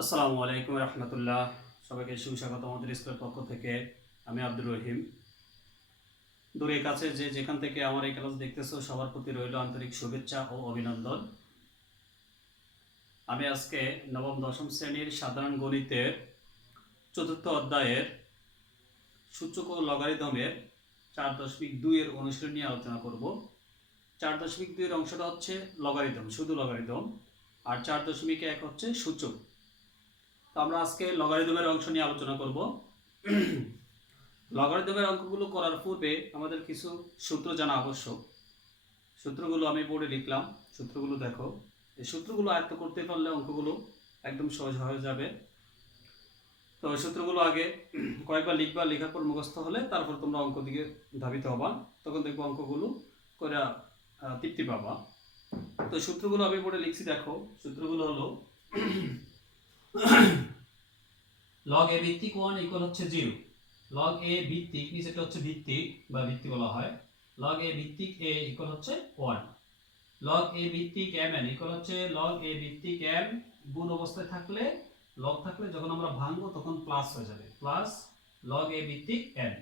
আসসালামু আলাইকুম রহমতুল্লাহ। সবাইকে সুস্বাগত আমাদের স্কুলের পক্ষ থেকে। আমি আব্দুর রহিম। দূরে কাছে যে যেখান থেকে আমার এই ক্লাস দেখতেছো সবার প্রতি রইল আন্তরিক শুভেচ্ছা ও অভিনন্দন। আমি আজকে নবম দশম শ্রেণীর সাধারণ গণিতের চতুর্থ অধ্যায়ের সূচক ও লগারিদমের 4.2 এর অনুশীলন নিয়ে আলোচনা করব। 4.2 এর অংশটা হচ্ছে লগারিদম, শুধু লগারিদম, আর 4.1 হচ্ছে সূচক। তো আমরা আজকে লগারিদমের অংশ নিয়ে আলোচনা করব। লগারিদমের অঙ্কগুলো করার পূর্বে আমাদের কিছু সূত্র জানা আবশ্যক। সূত্রগুলো আমি বোর্ডে লিখলাম, সূত্রগুলো দেখো। এই সূত্রগুলো আয়ত্ত করতে পারলে অঙ্কগুলো একদম সহজ হয়ে যাবে। তো সূত্রগুলো আগে কয়েকবার লিখবা, লেখার পর মুখস্থ হলে তারপর তোমরা অঙ্ক দিকে ধাবিত হবা, তখন দেখবো অঙ্কগুলো করে তৃপ্তি পাবা। তো সূত্রগুলো আমি বোর্ডে লিখছি, দেখো। সূত্রগুলো হলো লগ এ ভিত্তিক 1 ইকুয়াল হচ্ছে 0। লগ এ ভিত্তিক, নিচেটা হচ্ছে ভিত্তিক বা ভিত্তি বলা হয়। লগ এ ভিত্তিক এ ইকুয়াল হচ্ছে 1। লগ এ ভিত্তিক m n ইকুয়াল হচ্ছে লগ এ ভিত্তিক m গুণ অবস্থায় থাকলে, লগ থাকলে যখন আমরা ভাঙবো তখন প্লাস হয়ে যাবে, প্লাস লগ এ ভিত্তিক n।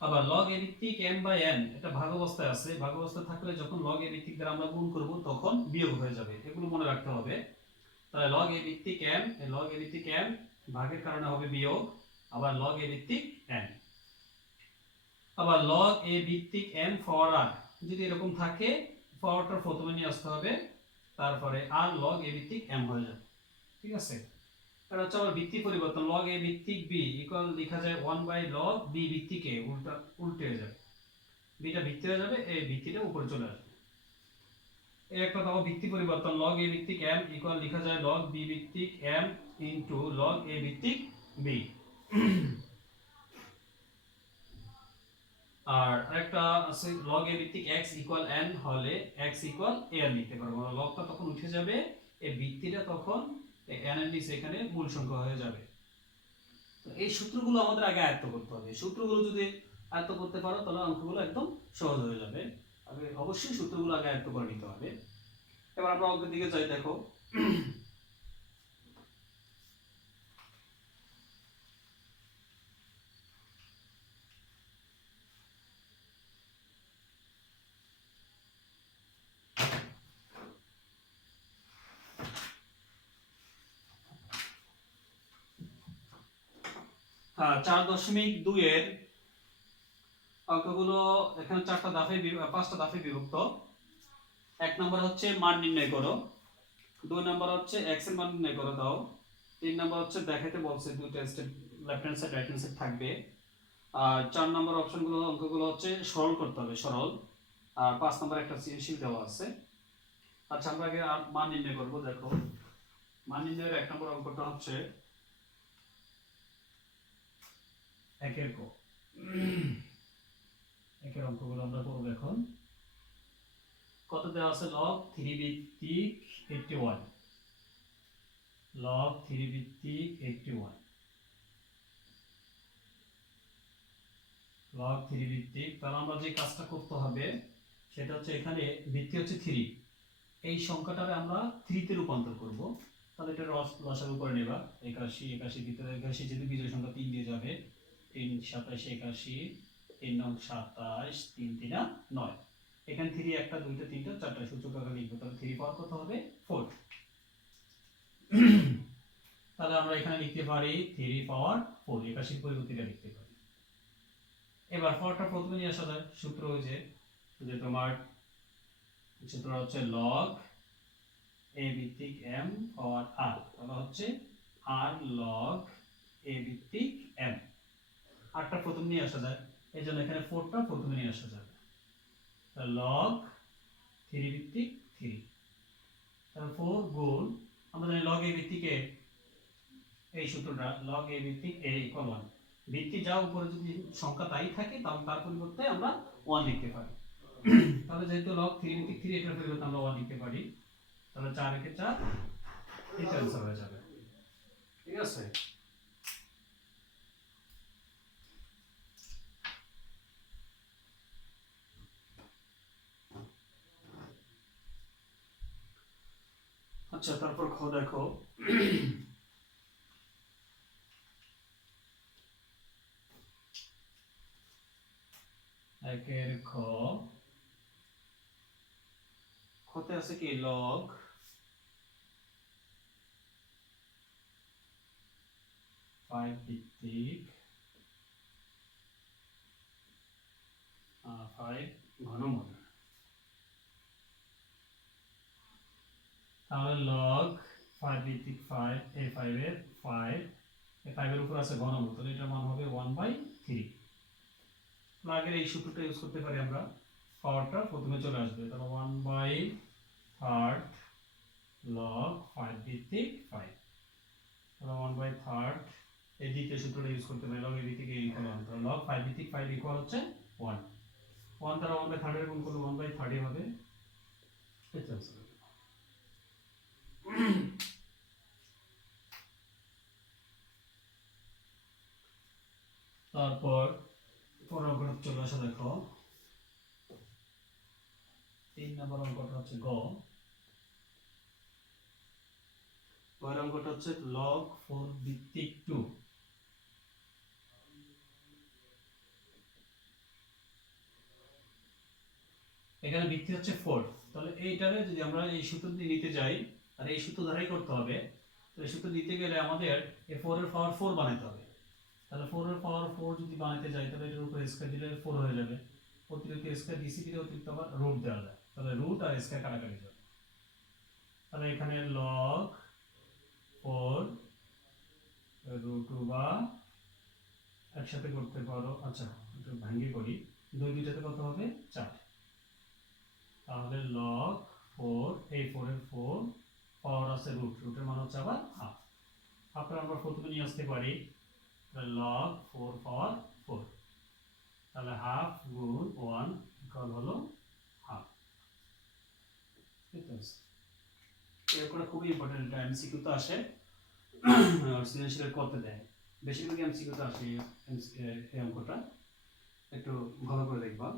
আবার লগ এ ভিত্তিক m বাই n, এটা ভাগ অবস্থায় আছে, ভাগ অবস্থায় থাকলে যখন লগ এ ভিত্তিক দ্বারা আমরা গুণ করব তখন বিয়োগ হয়ে যাবে, এগুলো মনে রাখতে হবে। তাহলে লগ এ ভিত্তিক m, লগ এ ভিত্তিক m ভাগের কারণে হবে বিয়োগ, আবার লগ এ ভিত্তিক n। আবার লগ এ ভিত্তিক m ফরওয়ার্ড r, যদি এরকম থাকে ফরওয়ার্ডটা প্রথমে নিয়ে আসতে হবে, তারপরে আর লগ এ ভিত্তিক m হয়ে যাবে। ঠিক আছে, এটা হচ্ছে আবার ভিত্তি পরিবর্তন। লগ এ ভিত্তিক b ইকুয়াল লেখা যায় 1 বাই লগ b ভিত্তিক a, উল্টে হয়ে যাবে, বিটা ভিত্তি হয়ে যাবে, এই ভিত্তিটা উপরে চলে আসবে। এই একটা দাও ভিত্তি পরিবর্তন, log a ভিত্তিক m ইকুয়াল লেখা যায় log b ভিত্তিক m ইনটু log a ভিত্তিক b। আর একটা আছে log a ভিত্তিক x ইকুয়াল n হলে x ইকুয়াল a আর লিখতে পারবো, লগটা তখন উঠে যাবে, এই ভিত্তিটা তখন এই n এর নিচে এখানে মূল সংখ্যা হয়ে যাবে। তো এই সূত্রগুলো আমাদের আগে আয়ত্ত করতে হবে। সূত্রগুলো যদি আয়ত্ত করতে পারো তাহলে অঙ্কগুলো একদম সহজ হয়ে যাবে। আগে অবশ্যই সূত্রগুলো আগে আয়ত্ত করে নিতে হবে। এবার আমরা অঙ্কের দিকে যাই, দেখো। 4.2 এর অঙ্কগুলো এখানে পাঁচটা ধাপে বিভক্ত। 1 নম্বর হচ্ছে মান নির্ণয় করো, 2 নম্বর হচ্ছে x এর মান নির্ণয় করো দাও, 3 নম্বর হচ্ছে দেখাতে বলছে দুটো step, left hand side right hand side থাকবে। আর 4 নম্বর অঙ্কগুলো হচ্ছে সরল করতে হবে, সরল। আর 5 নম্বর একটা সৃজনশীল দেওয়া আছে। আচ্ছা, আমরা আগে মান নির্ণয় করব। দেখো, মান নির্ণয়ের 1 নম্বর অঙ্কটা হচ্ছে একের অঙ্কগুলো আমরা করব এখন। কত দেওয়া আছে? log 3 ভিত্তিক 81, log 3 ভিত্তিক 81, log 3 ভিত্তিক। তাহলে আমরা যে কাজটা করতে হবে সেটা হচ্ছে, এখানে ভিত্তি হচ্ছে 3, এই সংখ্যাটারে আমরা 3 তে রূপান্তর করব। তাহলে এটা লসাগু করে নেবা। 81, 81 ভিতরে 81 যদি বিজোড় সংখ্যা 3 দিয়ে যাবে, 3 27 81, 3 9 27, 3 3 9। এখানে 3 একটা, দুইটা, তিনটা, চারটা সূচক আকারে লিখবো। তাহলে 3 পাওয়ার কত হবে? 4। তাহলে আমরা এখানে লিখতে পারি 3 পাওয়ার 4, 81 পরিবর্তে লিখতে পারি। এবার পাওয়ারটা প্রথমে নিয়ে আসা যায়। সূত্র হচ্ছে যে তোমার সূত্র হচ্ছে log a ভিত্তিক m পাওয়ার r, তাহলে হচ্ছে r log a ভিত্তিক m। আরটা প্রথমে নিয়ে আসা যায়, এই জন্য এখানে 4টা প্রথমে নিয়ে আসা যাবে। log 3 ভিত্তিক 3, তাহলে 4 গুণ, আমরা জানি log a ভিত্তিক a, এই সূত্রটা log a ভিত্তিক a ইকুয়াল 1। ভিত্তি যা উপরে যদি সংখ্যা তাই থাকে তাহলে তার পরিবর্তে আমরা 1 লিখতে পারি। তাহলে যেহেতু log 3 ভিত্তিক 3, এটার পরিবর্তে আমরা 1 লিখতে পারি। তাহলে 4 একে 4, এটা आंसर হয়ে যাবে। ঠিক আছে, আচ্ছা, তারপর খ দেখো। একের খতে আছে কি লগ 5 ভিত্তিক 5 ঘনমূল। তাহলে লগ 5 ভিত্তিক 5 এই 5 এর 5 এই 5 এর উপর আছে ঘনমূল, তাহলে এটার মান হবে 1/3। আগের এই সূত্রটা ইউজ করতে পারি আমরা, পাওয়ারটা প্রথমে চলে আসবে, তাহলে 1/3 লগ 5 ভিত্তিক 5, তাহলে 1/3 এই দ্বিতীয় সূত্রটা ইউজ করতে পারি, লগ এর ভিত্তিক এই ইকুয়াল, তাহলে লগ 5 ভিত্তিক 5 ইকুয়াল হচ্ছে 1। 1 দ্বারা 1/3 এর গুণ করলে 1/30 হবে। এটা আছে। তারপর পরের অঙ্কটা চলে আসা দেখো, 3 নম্বর অঙ্কটা হচ্ছে গ। পরের অঙ্কটা হচ্ছে লগ 4 ভিত্তিক 2। এখানে ভিত্তি হচ্ছে 4, তাহলে এইটারে যদি আমরা এই সূত্র দিয়ে নিতে যাই, আর এই সূত্র ধারাই করতে হবে, তো এই সূত্র দিতে গেলে আমাদের এই 4 এর পাওয়ার 4 বানাতে হবে। তাহলে 4 এর পাওয়ার 4 যদি বানাতে যাই, তাহলে এটার উপর স্কয়ার দিলে 4 হয়ে যাবে, অতিরিক্ত স্কয়ার ডিসি দিলে অতিরিক্ত আবার রুট দেওয়া যায়, তাহলে রুট আর স্কয়ার কাটাকাটি যাবে। তাহলে এখানে লগ 4 রুট বা একসাথে করতে পারো, আচ্ছা একটু ভাঙিয়ে করি, 2 দুইটাতে কত হবে 4, তাহলে লগ 4 এই 4 এর 4 পাওয়ার আছে রুট, রুটের মান হচ্ছে আবার হাফ। হাফটা আমরা প্রথমে নিয়ে আসতে পারি, লগ 4 পাওয়ার 4, তাহলে হাফ গুণ 1 ইকুয়াল হলো হাফ। ঠিক আছে, এরপরে খুবই ইম্পর্টেন্ট, এটা এমসিকিউ তো আসে, সৃজনশীল করতে দেয়, বেশিরভাগ এমসিকিউ তো আসে এই অঙ্কটা, একটু ভালো করে দেখবা।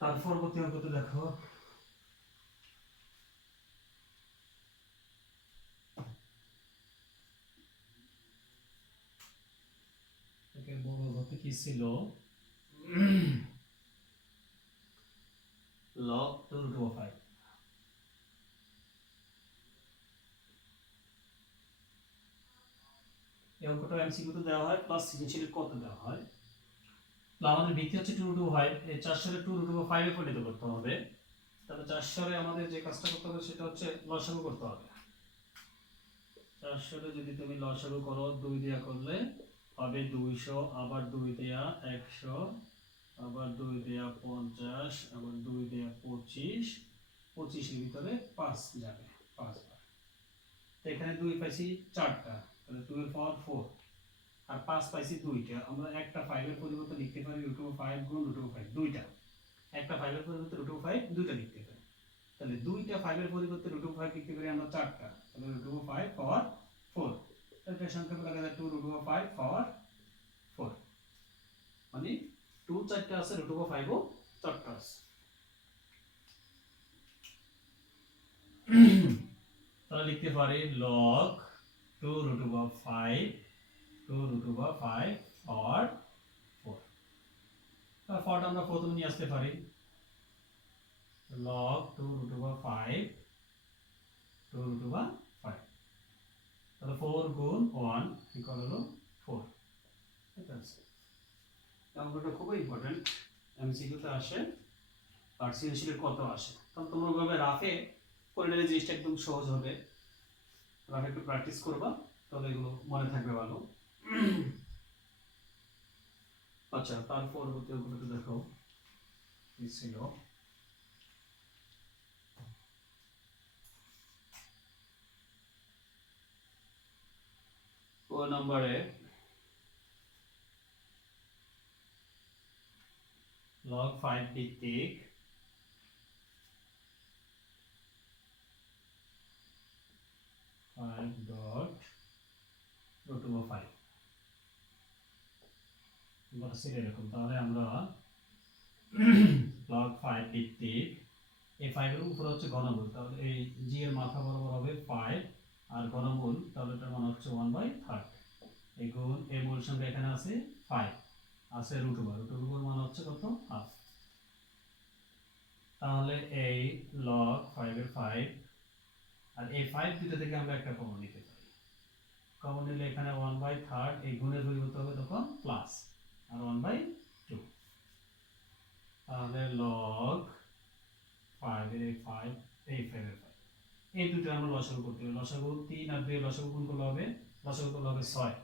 তার পরবর্তী অঙ্কতে দেখো, বড় অঙ্কতে কি ছিল, log 2 root over 5। এই অঙ্কটা এমসিকিউ তে দেওয়া হয় প্লাস সৃজনশীলের কত দেওয়া হয়। তো আমাদের ভিত্তি হচ্ছে 2 root over 5, এই 4 সালে 2 root over 5 এ পরিণত করতে হবে। তাহলে 4 সালে আমাদের যে কাজটা করতে হবে সেটা হচ্ছে লসাগু করতে হবে। 4 সালে যদি তুমি লসাগু করো, 2 দিয়া করলে হবে 200, আবার 2 দেয়া 100, আবার 2 দেয়া 50, আবার 2 দেয়া 25, 25 এর ভিতরে 5 যাবে, 5 বার। তো এখানে 2 পাইছি 4টা, তাহলে 2 এর পাওয়ার 4, আর 5 পাইছি 2টা, আমরা একটা 5 এর পরিবর্তে লিখতে পারি √5 গুণ √5, দুইটা, একটা 5 এর পরিবর্তে √5 দুইটা লিখতে পারি, তাহলে দুইটা 5 এর পরিবর্তে √5 লিখতে পারি আমরা 4টা, তাহলে √5 পাওয়ার 4, এটা সংক্ষেপে লেখা যায় 2 √5 পাওয়ার 4, মানে 2 4টা আছে, √5 ও 4টা আছে। তাহলে লিখতে পারি log 2 √5 2 √5 পাওয়ার 4, তার ফর্মটা আমরা প্রথমে নিয়ে আসতে পারি, log 2 √5 2 √5, তাহলে 4 গুণ 1 ইকুয়াল হলো 4। ঠিক আছে, অঙ্কটা খুবই ইম্পর্টেন্ট, এমসিকিউ তে আসে আর সৃজনশীলের কত আসে, কারণ তোমরা ভাবে রাফে করে নিলে জিনিসটা একদম সহজ হবে, রাফে একটু প্র্যাকটিস করবা, তাহলে এগুলো মনে থাকবে ভালো। আচ্ছা, তার পরবর্তী অঙ্কটা দেখো কি ছিল, ও নম্বরে log 5 ভিত্তিক 5 ডট 5 বলছে এরকম। তাহলে আমরা log 5 ভিত্তিক এই 5 এর উপর হচ্ছে ঘনমূল, তাহলে এই g এর মাথা বরাবর হবে 5 আর ঘনমূল, তাহলে এটার মান হচ্ছে 1/3। এই গুণ এই মূল সংখ্যা এখানে আছে 5 আছে √/√এর মান হচ্ছে কত হাফ। তাহলে এই log 5 এর 5 আর এই 5 দুটো থেকে আমরা একটা কমন নিতে পারি। কমন নিলে এখানে 1/3 এই গুণের পরিবর্তে হবে তখন প্লাস আর 1/2। তাহলে log 5 এর 5 এই 5 এর 5 এই দুটো আমরা লসাগু করতে হবে। লসাগু 3 আর 2 এর লসাগু গুণ করলে হবে 6।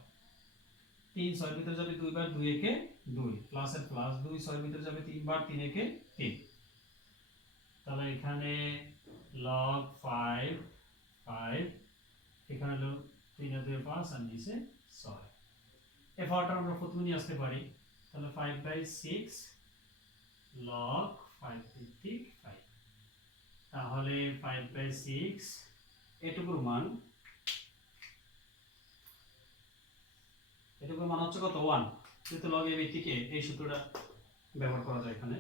3 6 এর ভিতরে যাবে 2 বার, 2 একে 2 প্লাস এর প্লাস 2 6 এর ভিতরে যাবে 3 বার, 3 একে 3। তাহলে এখানে log 5 5 এখানে হলো 3 আর 2 5 আর নিচে 6। এই পাওয়ারটা আমরা প্রথমে নিয়ে আসতে পারি। তাহলে 5/6 log 5 ভিত্তিক 5। তাহলে 5/6 এটুকুর মান হচ্ছে কত 1, যেহেতু log a ভিত্তিকে এই সূত্রটা ব্যবহার করা যায় এখানে।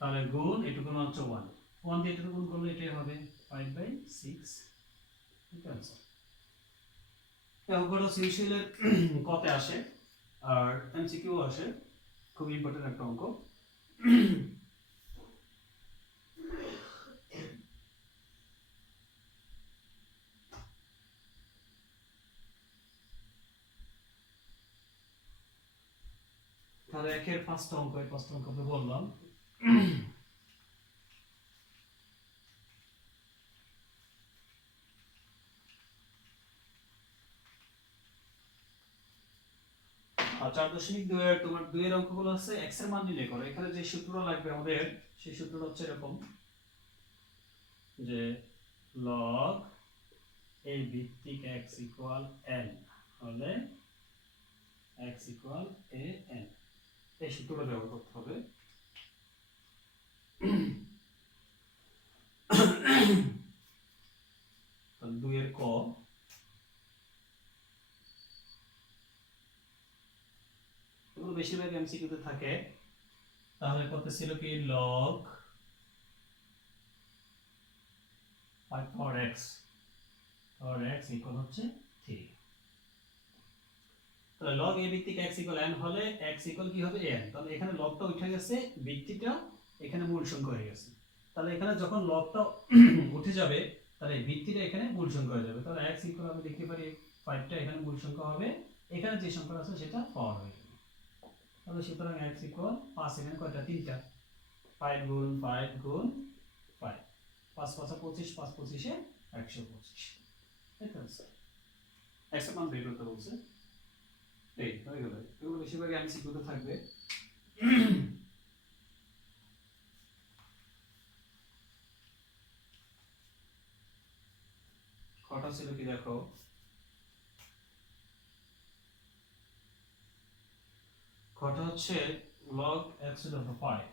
তাহলে গুণ এটুকুর মান হচ্ছে 1, 1 দিয়ে এটুকু গুণ করলে এটাই হবে 5/6। ঠিক আছে, এই অঙ্কটা সিউশিলের কতে আসে আর এমসিকিউ আসে, খুব ইম্পর্টেন্ট একটা অঙ্ক। তাহলে একের পাঁচটা অঙ্ক, এই পাঁচটা অঙ্ক আমি বললাম। আর 4.2 এর তোমার 2 এর অঙ্কগুলো আছে x এর মান নির্ণয় করো। এখানে যে সূত্রটা লাগবে আমাদের, সেই সূত্রটা হচ্ছে এরকম যে log a ভিত্তিক x ইকুয়াল n হলে x ইকুয়াল a n, এই সূত্রটা ব্যবহার করতে হবে। তাহলে 2 এর ক এগুলো বেশিরভাগ এমসিকিউ তে থাকে। তাহলে কত ছিল কি log 5 power x ইকুয়াল হচ্ছে 3। তাহলে log a ভিত্তিক x ইকুয়াল n হলে x ইকুয়াল কি হবে n। তাহলে এখানে লগটা উঠে গেছে, ভিত্তিটা এখানে মূল সংখ্যা হয়ে গেছে। তাহলে এখানে যখন লগটা উঠে যাবে তাহলে ভিত্তিটা এখানে মূল সংখ্যা হয়ে যাবে। তাহলে x ইকুয়াল আমি লিখতে পারি 5টা এখানে মূল সংখ্যা হবে, এখানে যে সংখ্যা আছে সেটা পাওয়ার হয়ে যাবে। তাহলে সুতরাং x ইকুয়াল 5, এখানে কয়টা 3টা, 5 গুণ 5 গুণ 5, 5 5 25, 5 25 125। ঠিক আছে, x এর মান বের করতে বলছে। এই হয়ে গেল। এগুলো বেশিরভাগ এমসিকিউ তে থাকবে। কটা ছিল কি দেখো, কটা হচ্ছে log x to the power 5,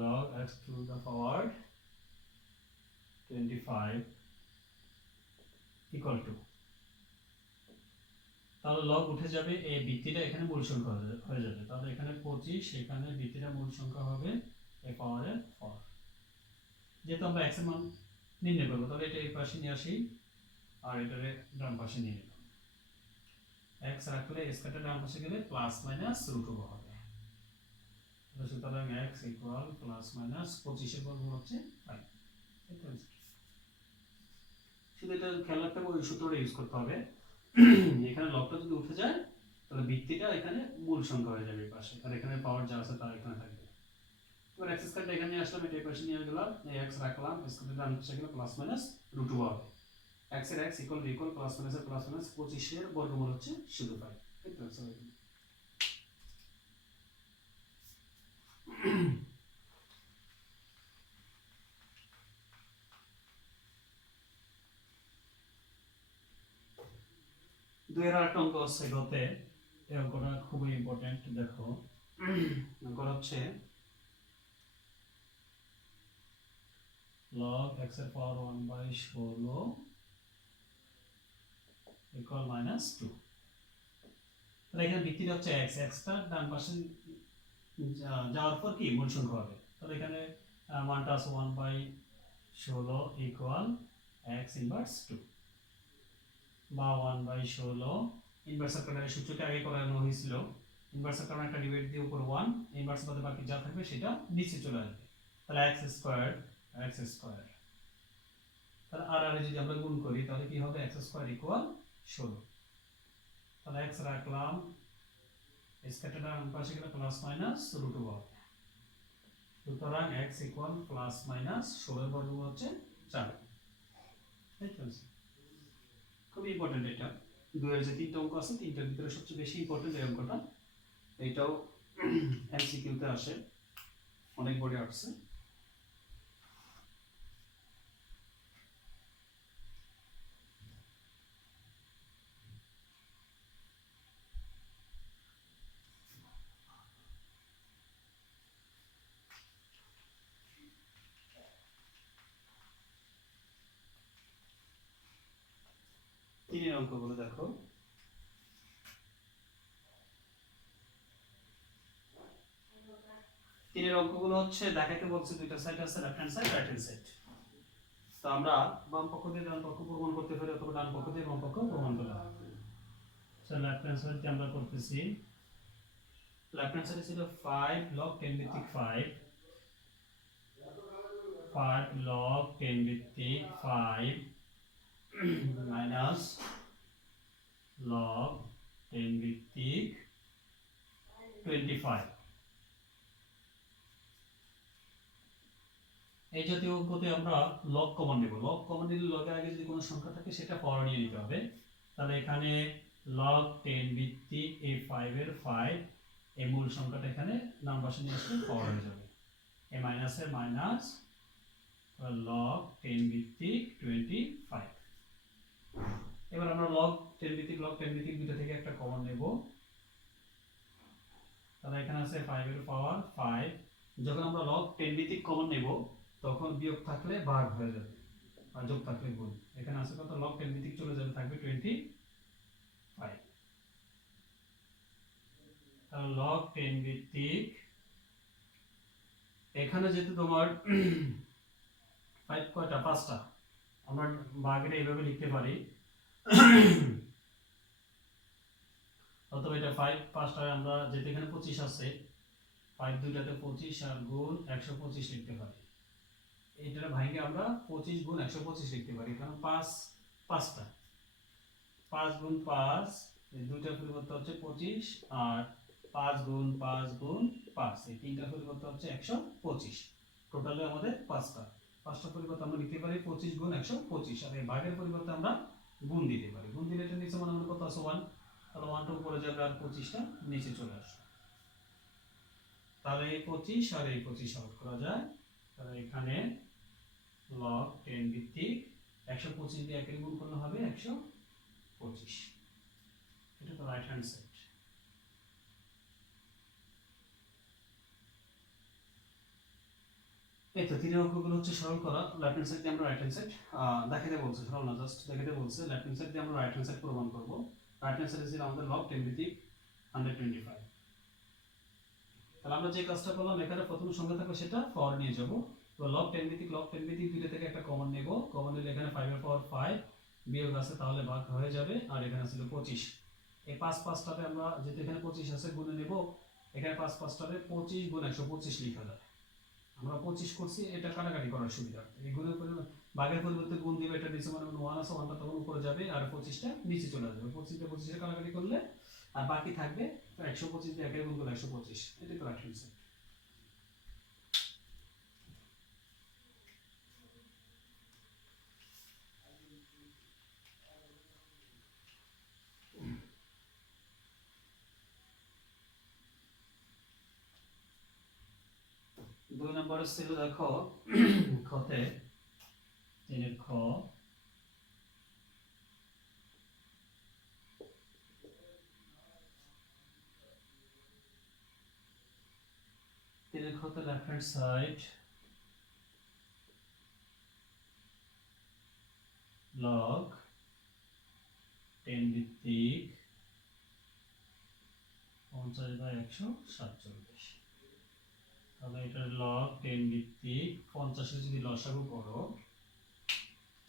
log x to the power 25 equal to, তাহলে log উঠে যাবে, এই ভিত্তিটা এখানে মূল সংখ্যা হয়ে যাবে। তাহলে এখানে 25, এখানে ভিত্তিটা মূল সংখ্যা হবে a পাওয়ারের 4। যেহেতু আমরা x এর মান নির্ণয় করব, তাহলে এটা এই পাশে নিয়ে আসি আর এটারে ডান পাশে নিয়ে নিলাম। x রাখলে s কাটা ডান পাশে গেলে প্লাস মাইনাস √2 হবে। সুতরাং x ইকুয়াল প্লাস মাইনাস 25 এর বর্গমূল হচ্ছে 5। শুধু এটা খেয়াল রাখতে হবে, ওই সূত্রটা ইউজ করতে হবে। এখানে লগটা যদি উঠে যায় তাহলে ভিত্তিটা এখানে মূল সংখ্যা হয়ে যাবে এই পাশে, আর এখানে পাওয়ার যা আছে তা এখানে থাকবে। এবার x স্কয়ারটা এখানে নিয়ে আসলাম, এটা এই পাশে নিয়ে গেলাম, এই x রাখলাম, s কাটা ডান পাশে গেলে প্লাস মাইনাস √2 হবে। x এর x equal equal plus minus 25 এর বর্গমূল হচ্ছে শুধু 5। ঠিক আছে, দুইয়ের আরেকটা অঙ্ক আছে গতে, এই অঙ্কটা খুবই ইম্পর্টেন্ট। দেখো অঙ্কটা হচ্ছে log x এর পাওয়ার 1/16 ইকুয়াল -2। তাহলে এখানে ভিত্তিটা হচ্ছে x, xটা ডান পাশে যাওয়ার পর কি মূল সংখ্যা হবে। তাহলে এখানে 1 + 1/16 ইকুয়াল x ইনভার্স 2 বা 1/16 ইনভার্সের কারণে সূত্রটা আগে করানো হয়েছিল। ইনভার্সের কারণে একটা ডিভাইড দিয়ে উপর 1 ইনভার্স বাদে বাকি যা থাকবে সেটা নিচে চলে আসবে। তাহলে x স্কয়ার তাহলে আর যদি আমরা গুণ করি তাহলে কি হবে x স্কয়ার ইকুয়াল 16। তাহলে x রাখলাম, স্কয়ারটা ডান পাশে গেলে প্লাস মাইনাস √2 সুতরাং x ইকুয়াল প্লাস মাইনাস 16 এর বর্গমূল হচ্ছে 4। খুব ইম্পর্টেন্ট এটা। 2 এর যে তিনটা অঙ্ক আছে তিনটার ভিতরে সবচেয়ে বেশি ইম্পর্টেন্ট এই অঙ্কটা। এইটাও এমসিকিউতে আসে, অনেক বোর্ডে আসছে। তিনের অঙ্কগুলো দেখো। তিনের অঙ্কগুলো হচ্ছে দেখাতে বলছে দুইটা সাইড আছে, left hand side, right hand side. তো আমরা বাম পক্ষ দিয়ে ডান পক্ষ প্রমাণ করতে পারি অথবা ডান পক্ষ দিয়ে বাম পক্ষ প্রমাণ করতে পারি। সো লেফট হ্যান্ড সাইড দিয়ে আমরা করতেছি। লেফট হ্যান্ড সাইডে ছিল 5 log 10 ভিত্তিক 5 log 10 ভিত্তিক 5 মাইনাস log 10 ভিত্তিক 25। এই জাতীয় অঙ্কতে আমরা লগ কমন নেব। লগ কমন নিলে লগের আগে যদি কোনো সংখ্যা থাকে সেটা পাওয়ার নিয়ে নিতে হবে। তাহলে এখানে log 10 ভিত্তিক এই 5 এর 5 এই মূল সংখ্যাটা এখানে নাম পাশে নিয়ে আসলে পাওয়ার হয়ে যাবে। এই মাইনাসের মাইনাস log 10 ভিত্তিক 25। এবার আমরা log 10 ভিত্তিক দুটো থেকে একটা কমন নেব। তাহলে এখানে আছে 5 এর পাওয়ার 5। যখন আমরা log 10 ভিত্তিক কমন নেব তখন বিয়োগ থাকলে ভাগ হয়ে যাবে আর যোগ থাকলে গুণ। এখানে আছে কত log 10 ভিত্তিক চলে যাবে, থাকবে 25। তাহলে log 10 ভিত্তিক এখানে যেহেতু তোমার 5 কয়টা 5টা, আমরা ভাগটা এইভাবে লিখতে পারি অথবা এটা 5 5টায় আমরা যেহেতু এখানে 25 আছে 5 দুইটাতে 25 আর গুণ 125 লিখতে পারি। এইটা ভাঙে আমরা 25 গুণ 125 লিখতে পারি, কারণ 5 5টা 5 গুণ 5 এই দুইটার পরিবর্তে হচ্ছে 25 আর 5 গুণ 5 গুণ 5 এই তিনটার পরিবর্তে হচ্ছে 125। টোটালে আমাদের 5টা পরিবর্তে আমরা লিখতে পারি 25 গুণ 125 আর এই ভাগের পরিবর্তে আমরা গুণ দিতে পারি। গুণ দিলে এটা নিচে মনে কত আছে 1, তাহলে 1টা উপরে যাবে আর 25টা নিচে চলে আসবে। তাহলে এই 25 আর এই 25 আউট করা যায়। তাহলে এখানে log 10 ভিত্তিক 125 দিয়ে 1 এর গুণ করলে হবে 125। এটা তো রাইট হ্যান্ড সাইড। এই তো তিনের অঙ্কগুলো হচ্ছে সরল করা। লেফট হ্যান্ড সাইড দিয়ে আমরা রাইট হ্যান্ড সাইড দেখাতে বলছে, সরল না জাস্ট দেখাতে বলছে। লেফট হ্যান্ড সাইড দিয়ে আমরা রাইট হ্যান্ড সাইড প্রমাণ করব। রাইট হ্যান্ড সাইডে ছিল আমাদের log 10 ভিত্তিক 125। তাহলে আমরা যে কাজটা করলাম এখানে প্রথম সংখ্যা থাকবে সেটা পাওয়ার নিয়ে যাব। তো log 10 ভিত্তিক দুইটা থেকে একটা কমন নেব। কমন নিলে এখানে 5 এর পাওয়ার 5 বিয়োগ আছে তাহলে ভাগ হয়ে যাবে আর এখানে ছিল 25। এই 5 5টাতে আমরা যেহেতু এখানে 25 আছে গুণে নেব। এখানে 5 5টাতে 25 গুণ 125 লিখা যায়। আমরা 25 করছি, এটা কাটাকাটি করার সুবিধা। এই গুণের পরিবর্তে ভাগের পরিবর্তে গুণ দিবে, এটা নিচে মানে 1 আছে 1টা তখন উপরে যাবে আর 25টা নিচে চলে যাবে। 25 কাটাকাটি করলে আর বাকি থাকবে 125 দিয়ে 1 এর গুণ করলে 125। এটাই তো রাইট হ্যান্ড সাইড। দুই নম্বরের ছিল দেখো খতে 3 খ খতে লেফট হ্যান্ড সাইড log 10 ভিত্তিক 50/147, তাহলে এটার লগ 10 ভিত্তিক 50 এর যদি লসাগু করো,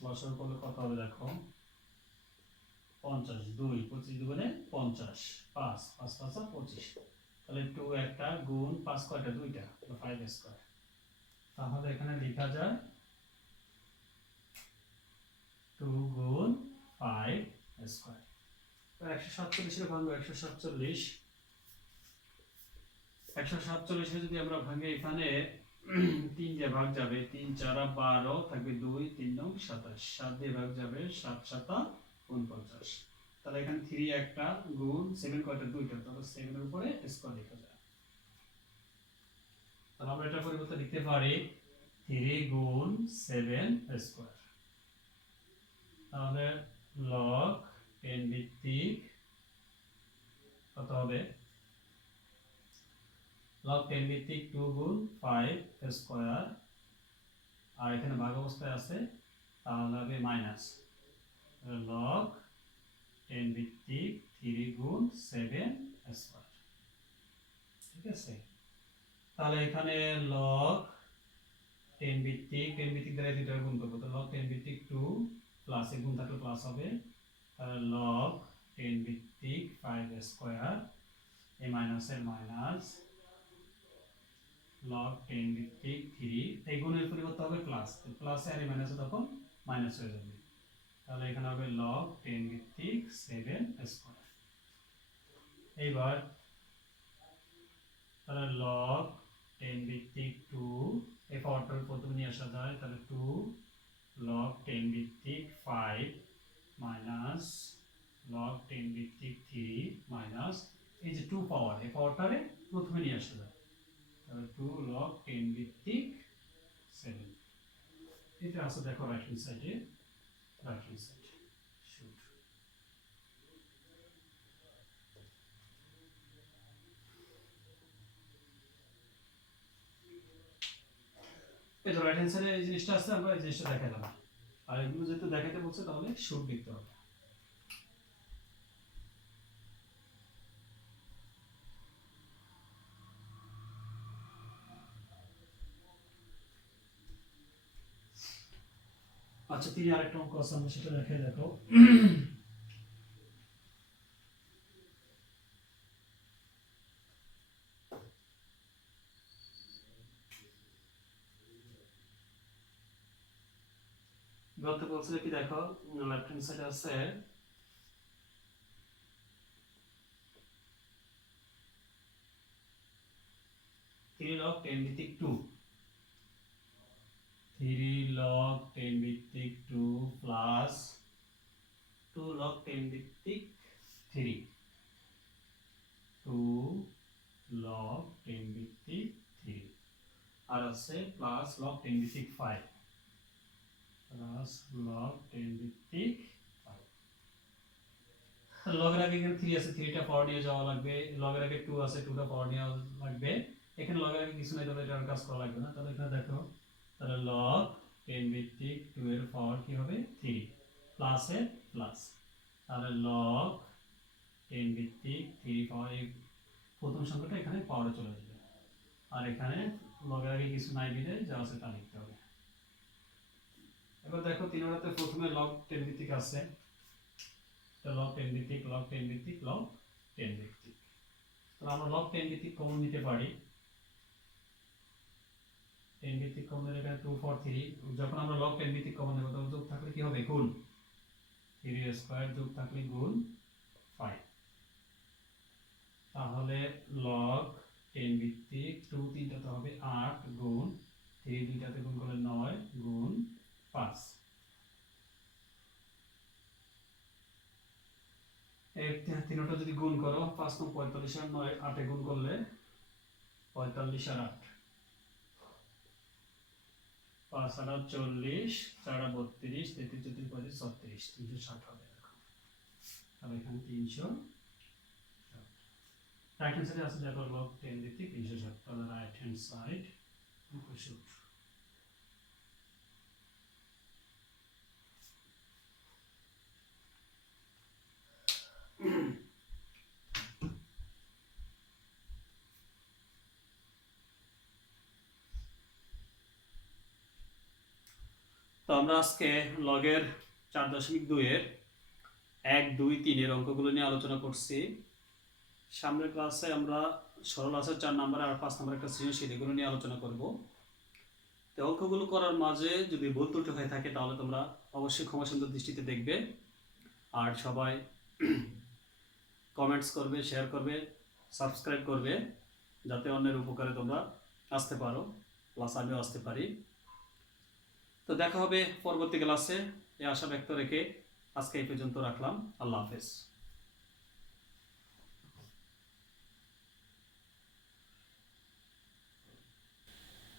লসাগু করলে কত হবে দেখো, 50 2 25 দুগুণে 50 5 5 5 25, তাহলে 2 একটা গুণ 5 কয়টা, দুইটা, 5 স্কয়ার। তাহলে এখানে লেখা যায় 2 গুণ 5 স্কয়ার। তো 147 এর ভাঙবো 147, 147 এ যদি আমরা ভাঙি, এখানে 3 দিয়ে ভাগ যাবে, 3 4 12 থাকবে 2 3 9 27, 7 দিয়ে ভাগ যাবে 7 7 49, তাহলে এখানে 3 একটা গুণ 7 কয়টা, দুইটা, তাহলে 7 এর উপরে স্কয়ার লেখা যায়। তাহলে আমরা এটা পরিবর্তে লিখতে পারি 3 গুণ 7 স্কয়ার। তাহলে লগ 10 ভিত্তিক কত হবে, লগ 10 ভিত্তিক 2 গুণ 5 স্কয়ার, আর এখানে ভাগ অবস্থায় আছে, তাহলে হবে মাইনাস লগ 10 ভিত্তিক 3 গুণ 7 স্কয়ার। ঠিক আছে, তাহলে এখানে লগ 10 ভিত্তিক দ্বারা দুইটা গুণ করব, তো লগ 10 ভিত্তিক 2 প্লাস এ গুণ থাকলে প্লাস হবে, তাহলে লগ 10 ভিত্তিক 5 স্কয়ার, এই মাইনাসের মাইনাস log 10 ভিত্তিক 3, এই গুণের পরিবর্তে হবে প্লাস, প্লাস আর এই মাইনাসে তখন মাইনাস হয়ে যাবে, তাহলে এখানে হবে log 10 ভিত্তিক 7 স্কয়ার। এইবার তাহলে log 10 ভিত্তিক 2, এই পাওয়ারটার প্রথমে নিয়ে আসা যায়, তাহলে 2 log 10 ভিত্তিক 5 মাইনাস log 10 ভিত্তিক 3 মাইনাস এই যে 2 পাওয়ার, এই পাওয়ারটারে প্রথমে নিয়ে আসা যায়, 2 log 10 ভিত্তিক 7, এটা আছে দেখো রাইট হ্যান্ড সাইডে, রাইট হ্যান্ড সাইড শুট। এই যে রাইট হ্যান্ড সাইডে এই জিনিসটা আছে, আমরা এই জিনিসটা দেখালাম, আর এগুলো যেহেতু দেখাতে বলছে তাহলে শুট লিখতে হবে। আচ্ছা, তিনি আরেকটা অঙ্ক আছে, আমরা সেটা দেখে দেখো। গত বলছিল কি দেখো, লেফট হ্যান্ড সাইডে আছে 3 log 10 ভিত্তিক 2, 3 log 10 ভিত্তিক 2 প্লাস 2 log 10 ভিত্তিক 3, 2 log 10 ভিত্তিক 3, আর আছে প্লাস log 10 ভিত্তিক 5, প্লাস log 10 ভিত্তিক 5। তো লগের আগে এখানে 3 আছে, 3টা পাওয়ার নিয়ে যাওয়া লাগবে, লগের আগে 2 আছে, 2টা পাওয়ার নিয়ে লাগবে, এখানে লগের আগে কিছু নাই, তাহলে এটার কাজ করা লাগবে না। তাহলে এখানে দেখো, তাহলে log 10 ভিত্তিক 2 এর পাওয়ার কি হবে 3 প্লাস এর প্লাস, তাহলে log 10 ভিত্তিক 3 পাওয়ার, এই প্রথম সংখ্যাটা এখানে পাওয়ারে চলে যাবে, আর এখানে লগের আগে কিছু নাই দিলে যা আছে তা লিখতে হবে। এবার দেখো তিনটাতে প্রথমে log 10 ভিত্তিক আছে, তো log 10 ভিত্তিক log 10 ভিত্তিক log 10 ভিত্তিক, তাহলে আমরা log 10 ভিত্তিক কমন নিতে পারি, 10 ভিত্তিক কমন নিলে এখানে 2 4 3, যখন আমরা log 10 ভিত্তিক কমন নেব তখন যোগ থাকলে কি হবে গুণ, 3 স্কয়ার যোগ থাকলে গুণ 5, তাহলে log 10 ভিত্তিক 2 তিনটাতে হবে 8 গুণ 3 দুইটাতে গুণ করলে 9 গুণ 5, এই তিনটা যদি গুণ করো 5 9 45 আর 9 8 এ গুণ করলে 45 আর 8, 5 আর 40, 4 আর 32, 33 34 35 360 হবে। দেখো তাহলে এখানে 360, রাইট হ্যান্ড সাইডে আছে দেখো log 10 ভিত্তিক 360, তাহলে রাইট হ্যান্ড সাইড শুট। তো আমরা আজকে লগের 4.2 এর 1, 2, 3 এর অঙ্কগুলো নিয়ে আলোচনা করছি। সামনের ক্লাসে আমরা সরল আছে 4 নম্বরে আর 5 নম্বরে একটা সৃজনশীল এগুলো নিয়ে আলোচনা করব। তো অঙ্কগুলো করার মাঝে যদি ভুল ত্রুটি হয়ে থাকে তাহলে তোমরা অবশ্যই ক্ষমাসুন্দর দৃষ্টিতে দেখবে, আর সবাই কমেন্টস করবে, শেয়ার করবে, সাবস্ক্রাইব করবে, যাতে অন্যের উপকারে তোমরা আসতে পারো, প্লাস আমিও আসতে পারি। তো দেখা হবে পরবর্তী ক্লাসে, এই আশা ব্যক্ত রেখে আজকে এই পর্যন্ত রাখলাম। আল্লাহ হাফেজ।